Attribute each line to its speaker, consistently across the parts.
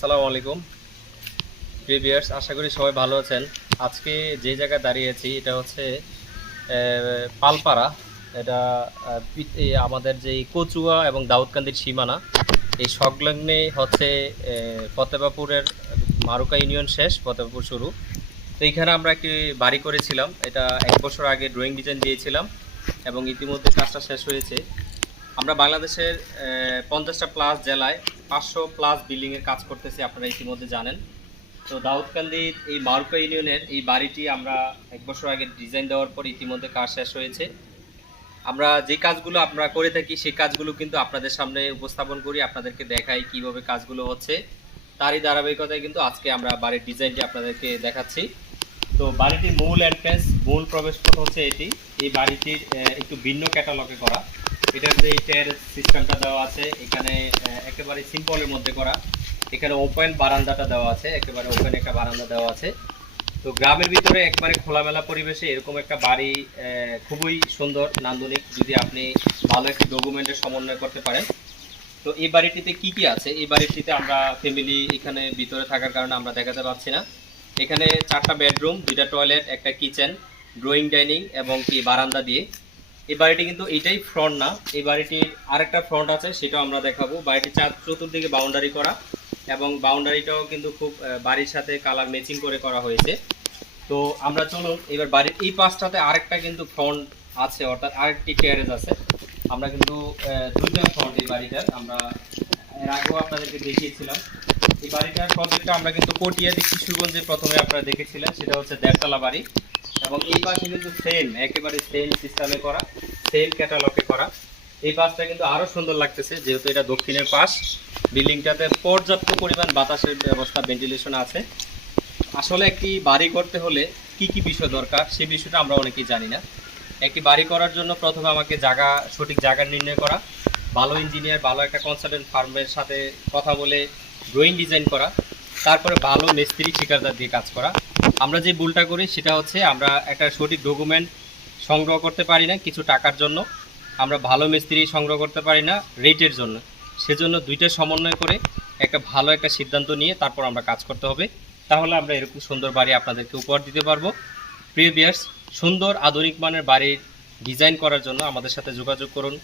Speaker 1: আসসালামু আলাইকুম। প্রিভিয়ার্স আশা করি সবাই ভালো আছেন। আজকে যে জায়গায় দাঁড়িয়েছি এটা হচ্ছে পালপাড়া। এটা আমাদের যে কচুয়া এবং দাউদকান্দির সীমানা, এই সংলগ্নে হচ্ছে ফতেবাপুরের মারুকা ইউনিয়ন শেষ, ফতেবাপুর শুরু। তো এইখানে আমরা একটি বাড়ি করেছিলাম। এটা এক বছর আগে ড্রয়িং ডিজাইন দিয়েছিলাম এবং ইতিমধ্যে কাজটা শেষ হয়েছে। আমরা বাংলাদেশের পঞ্চাশটা প্লাস জেলায় পাঁচশো প্লাস বিল্ডিংয়ের কাজ করতেছি আপনারা ইতিমধ্যে জানেন। তো দাউদকান্দির এই মারুকা ইউনিয়নের এই বাড়িটি আমরা এক বছর আগে ডিজাইন দেওয়ার পর ইতিমধ্যে কাজ শেষ হয়েছে। আমরা যে কাজগুলো আমরা করে থাকি, সেই কাজগুলো কিন্তু আপনাদের সামনে উপস্থাপন করি, আপনাদেরকে দেখাই কীভাবে কাজগুলো হচ্ছে। তারই ধারাবাহিকতায় কিন্তু আজকে আমরা বাড়ির ডিজাইনটি আপনাদেরকে দেখাচ্ছি। তো বাড়িটির মূল এন্ট্রেন্স মূল প্রবেশপথ হচ্ছে এটি। এই বাড়িটির একটু ভিন্ন ক্যাটালগে করা। এটার যে টেরেস সিস্টেমটা দেওয়া আছে, এখানে একেবারে সিম্পলের মধ্যে করা। এখানে ওপেন বারান্দাটা দেওয়া আছে, একেবারে ওপেন একটা বারান্দা দেওয়া আছে। তো গ্রামের ভিতরে একবারে খোলামেলা পরিবেশে এরকম একটা বাড়ি খুবই সুন্দর, নান্দনিক, যদি আপনি ভালো একটি ডকুমেন্টের সমন্বয় করতে পারেন। তো এই বাড়িটিতে কি কি আছে? এই বাড়িটিতে আমরা ফ্যামিলি এখানে ভিতরে থাকার কারণে আমরা দেখাতে পাচ্ছি না। এখানে চারটা বেডরুম দুইটা টয়লেট একটা কিচেন ড্রয়িং ডাইনিং এবং কি বারান্দা দিয়ে। এই বাড়িটি কিন্তু এটাই ফ্রন্ট না। এই বাড়িটির আরেকটা ফ্রন্ট আছে, সেটাও আমরা দেখাবো। বাড়িটি চার চতুর্দিকে বাউন্ডারি করা এবং বাউন্ডারিটাও কিন্তু খুব বাড়ির সাথে কালার ম্যাচিং করে করা হয়েছে। তো আমরা চলুন, এবার বাড়ির এই পাশটাতে আরেকটা কিন্তু ফ্রন্ট আছে, অর্থাৎ আরেকটি ট্যারেজ আছে। আমরা কিন্তু দুইটা ফ্রন্ট এই বাড়িটার। আমরা এর আগেও আপনাদেরকে দেখিয়েছিলাম। এই বাড়িটার প্রজেক্টটা আমরা কিন্তু কটিয়া কিশোরগঞ্জে প্রথমে আপনারা দেখেছিলেন, সেটা হচ্ছে দেড়তলা বাড়ি। এবং এই পাশে কিন্তু সেম একেবারে সেম সিস্টেমে করা। সেম ক্যাটালগে করা। এই পাশটা কিন্তু আরও সুন্দর লাগতেছে, যেহেতু এটা দক্ষিণের পাশ। বিল্ডিংটাতে পর্যাপ্ত পরিমাণ বাতাসের ব্যবস্থা ভেন্টিলেশন আছে। আসলে একটি বাড়ি করতে হলে কি কি বিষয় দরকার সেই বিষয়টা আমরা অনেকেই জানি না। একটি বাড়ি করার জন্য প্রথমে আমাকে জায়গা, সঠিক জায়গা নির্ণয় করা। ভালো ইঞ্জিনিয়ার ভালো একটা কনসালটেন্ট ফার্মের সাথে কথা বলে ড্রয়িং ডিজাইন করা। তারপরে ভালো মিস্ত্রি, ঠিকাদার দিয়ে কাজ করা। আমরা যে ভুলটা করি, সেটা হচ্ছে আমরা একটা সঠিক ডকুমেন্ট সংগ্রহ করতে পারি না কিছু টাকার জন্য। আমরা ভালো মিস্ত্রি সংগ্রহ করতে পারি না রেটের জন্য। সেজন্য দুইটা সমন্বয় করে একটা ভালো একটা সিদ্ধান্ত নিয়ে তারপর আমরা কাজ করতে হবে। তাহলে আমরা এরকম সুন্দর বাড়ি আপনাদেরকে উপহার দিতে পারব। প্রিয় বিয়ার্স সুন্দর আধুনিক মানের বাড়ির ডিজাইন করার জন্য আমাদের সাথে যোগাযোগ করুন।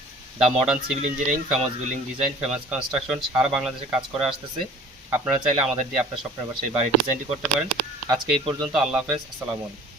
Speaker 1: The modern civil engineering, famous building design, famous construction সারা বাংলাদেশে কাজ করে আসতেছে। আপনারা চাইলে আমাদের দিয়ে আপনার স্বপ্নের বাসায় বাড়ির ডিজাইনটি করতে পারেন। আজকে এই পর্যন্ত, আল্লাহ হাফেজ, আসসালামু আলাইকুম।